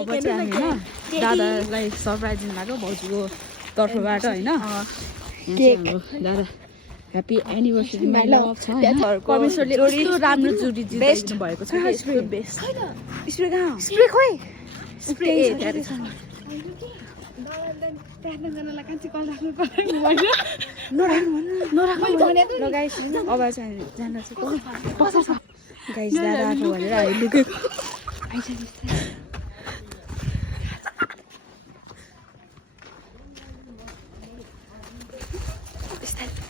अब चाहिँ हामी होइन दादालाई सरप्राइज दिनु भएको भाउजूको तर्फबाट होइन दादा ह्याप्पी एनिभर्सरी माइ लभ छ परमेश्वरले यस्तो राम्रो जोडी जिताइदिनु भएको छ यस्तो बेस्ट स्प्रे कहाँ स्प्रे खोइ स्प्रे प्रार्थना गर्नलाई कान्छी कल राख्नु पर्दैन नराख्नु गाइस अब चाहिँ जान चाहिँ गाइस दादा आएको भनेर हामी लुकेको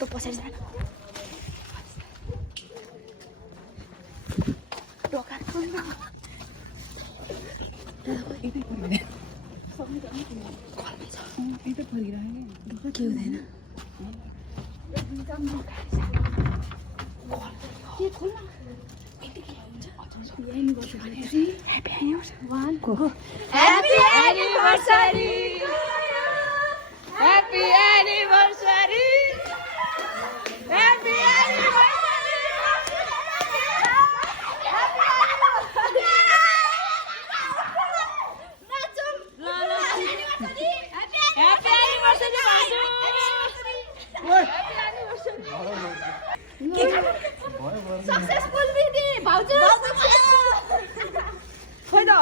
तो पछाडि जानु ढोका खोल्नु के हुँदैन सक्सेसफुल दिदी भाउजू खोइ त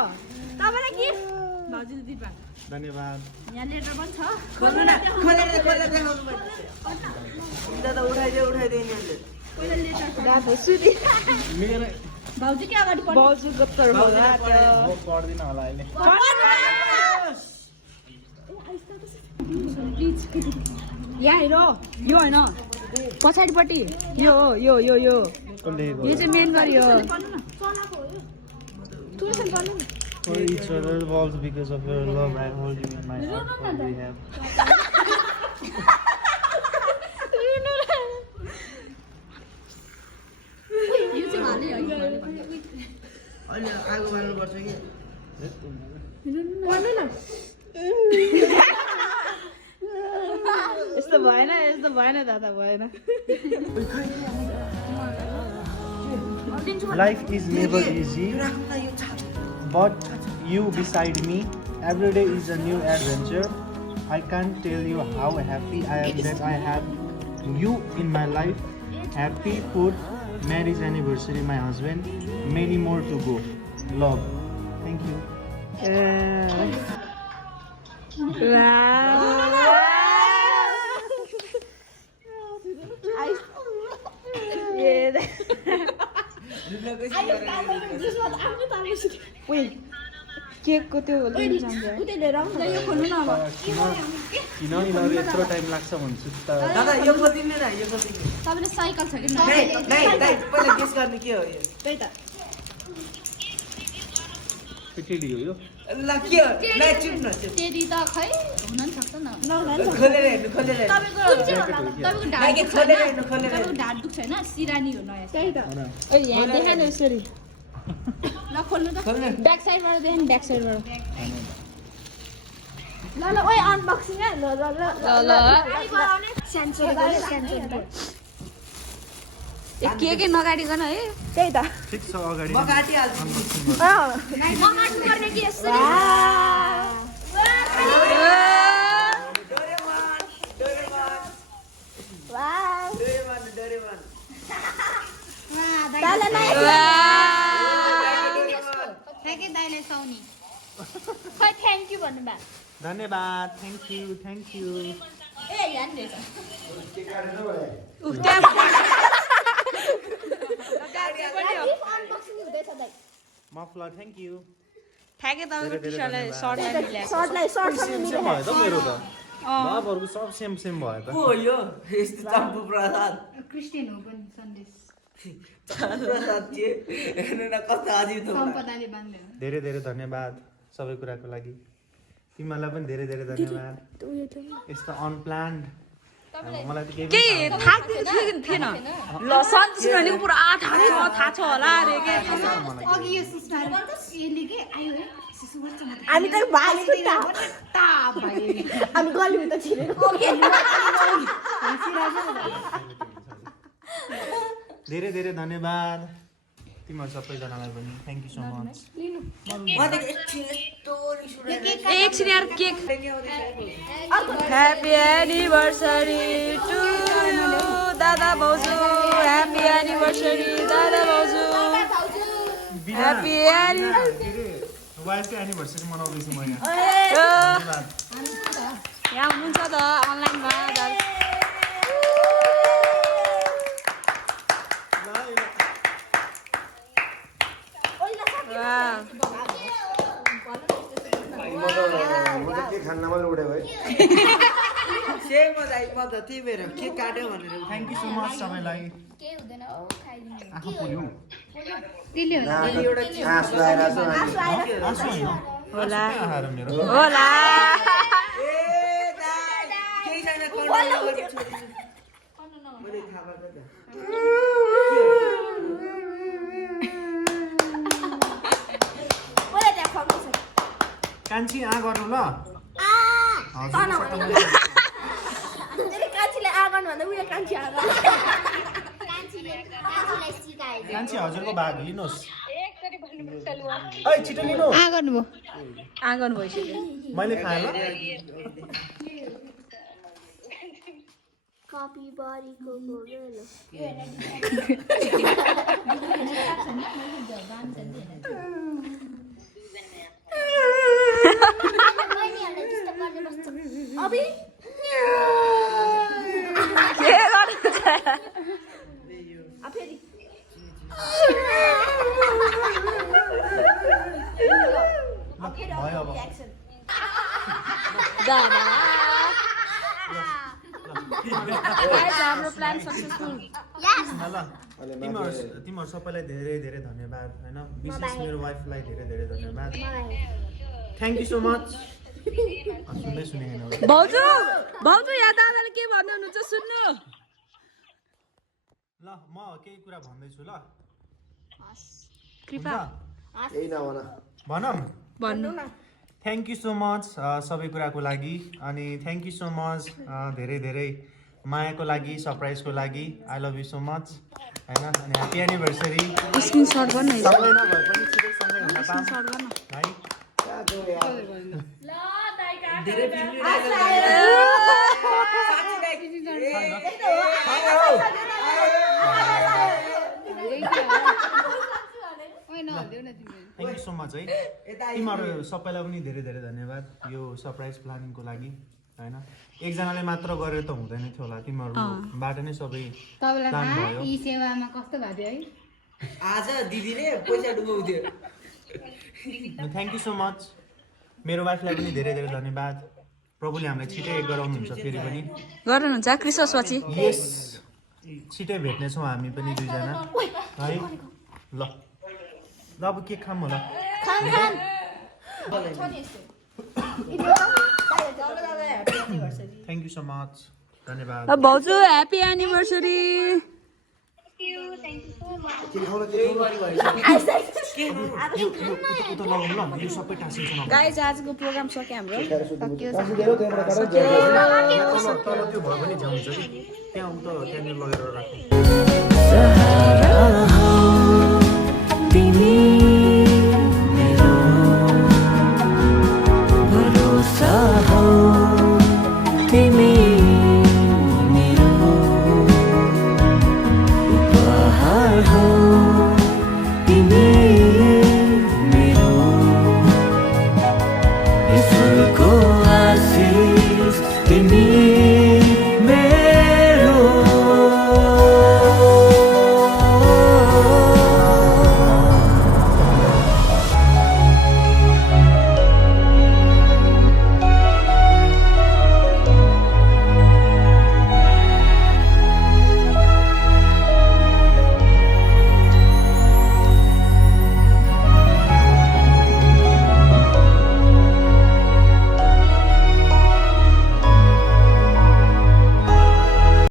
तपाईलाई के भाउजूले दिपा धन्यवाद यहाँ लेटर पनि छ खोलेर देखाउनु पर्छ दादा उठाइदिए नि पहिला लेटर छ दादा सुति मेरो भाउजू के अगाडि पढ्नु भाउजूको तर्फबाट म पढ्दिन होला अहिले यहाँ हेर यो होइन पछाडिपट्टि यो हो यो चाहिँ मेन गरी हो For each other walls because of your love I hold you in my heart for we have यो चाहिँ हालै है अहिले आगो बाल्नु पर्छ कि यस्तो भएन दादा भएन Life is never easy but you beside me every day is a new adventure I can't tell you how happy I am that I have you in my life happy food marriage anniversary my husband many more to go love thank you केकको त्यो लिन चाहन्छ उतै लिएर आउनु यो खोल्नु न अब किन यिनीहरू यत्रो टाइम लाग्छ भन्छु त दादा यो खोलिदिनु न यो खोलिदिनु तपाईले साइकल छ कि गाई पहिला गेस गर्ने के हो यो त्यही त केटी हो यो ल के हो ल चुप न चुप त्यति त खै हुन नि सक्छ न खोलेर हेर्नु तपाईको गाई खोलेर हेर्नु तपाईको ढाड दुख्छ हैन सिरानी हो नयाँ त्यही त ओ यहाँ देखाएन यसरी ल खोल्नु त खोल्नु ब्याक साइडबाट देखाउनु ब्याक साइडबाट ल ओइ अनबक्सिङ है ल के नगाडिकन है त्यही त ठिक छ अगाडि म काटिहाल्छु मगाउनु पर्ने कि यसरी डोरेमन ठ्याकै दाइले साउनी खै थ्याङ्क यू भन्नु बा धन्यवाद थ्याङ्क यू ए यहाँ नि रहेछ अनबक्सिङ हुँदैछ दाइ मफलर थ्याङ्क यू ठ्याकै तपाईँको टी-सर्टलाई सर्टलाई मिलाएको सर्टलाई सर्ट सेम भयो त मेरो त बाबहरुको सब सेम भयो त को हो यो यस्तो चम्पु प्रसाद क्रिस्चियन हो पनि सन्देश चम्पु प्रसाद के हेर्नु न कस्तो अजिब छ सम्पदाले बान्दैन धेरै धेरै धन्यवाद सबै कुराको लागि तिमीलाई पनि धेरै धेरै धन्यवाद यस्तो अनप्लान्ड मलाई त केही थाहा थिएन ल सन्चो नि पुरा थाहा छ होला अरे के अघि यो सिस्टर यसले के आयो है हामी त हामी गल्यौँ त छिरेको धेरै धेरै धन्यवाद तिमीहरू सबैजनालाई पनि थ्याङ्क यू सो मच म त एकछिन एकछिन यार cake happy anniversary to you दादा भाउजू ह्यापी एनिभर्सरी दादा भाउजू ह्यापी वाइफको एनिभर्सरी मनाउँदैछु म यहाँ यहाँ हुनुहुन्छ त अनलाइनमा थ्याङ्क यू सो मच सबैलाई आँखा पुग्यो होला आएर मेरो होला कान्छी गर्नु ल कान्छी हजुरको भाग लिनुहोस् छिटो लिनु गर्नुभयो गर्नु भइसक्यो मैले खाएँ ल कपी बरीको अभी के गर्नु फेरि भयो अब दादा हाम्रो प्लान सक्सेसफुल ल तिमीहरू सबैलाई धेरै धेरै धन्यवाद होइन विशेष मेरो वाइफलाई धेरै धेरै धन्यवाद थ्याङ्क यू सो मच सुन्दै सुनेको भाउजू भाउजू यहाँ दादाले के भन्नु हुनुहुन्छ सुन्नु ल म केही कुरा भन्दैछु ल कृपा भनौँ भन्नु थ्याङ्क यू सो मच सबै कुराको लागि अनि थ्याङ्क यू सो मच धेरै धेरै मायाको लागि सरप्राइजको लागि I love you so much होइन अनि ह्याप्पी एनिभर्सरी स्क्रिनसट गर्नु सँगै नभए पनि छिटो सँगै हुन पाऊँ है थ्याङ्क यू सो मच है तिमीहरू सबैलाई पनि धेरै धेरै धन्यवाद यो सरप्राइज प्लानिङको लागि होइन एकजनाले मात्र गरेर त हुँदैन थियो होला तिमीहरूबाट नै सबै प्लान भयो यी सेवामा कस्तो भयो है आज दिदीले पैसा डुबाउँथ्यो थ्याङ्क यू सो मच मेरो वाइफलाई पनि धेरै धेरै धन्यवाद प्रभुले हामीलाई छिटै गराउनुहुन्छ फेरि पनि गर्नुहुन्छ क्रिसमस पछि यस छिटै भेट्नेछौँ हामी पनि दुईजना है ल अब के खाऊँ होला थ्याङ्क यू सो मच धन्यवाद भाउजू ह्याप्पी एनिभर्सरी गाइज आजको प्रोग्राम सक्यो हाम्रो तल त्यो भयो भने झ्याउँछ कि त्यहाँ उता त्यहाँनिर लगेर राख्नु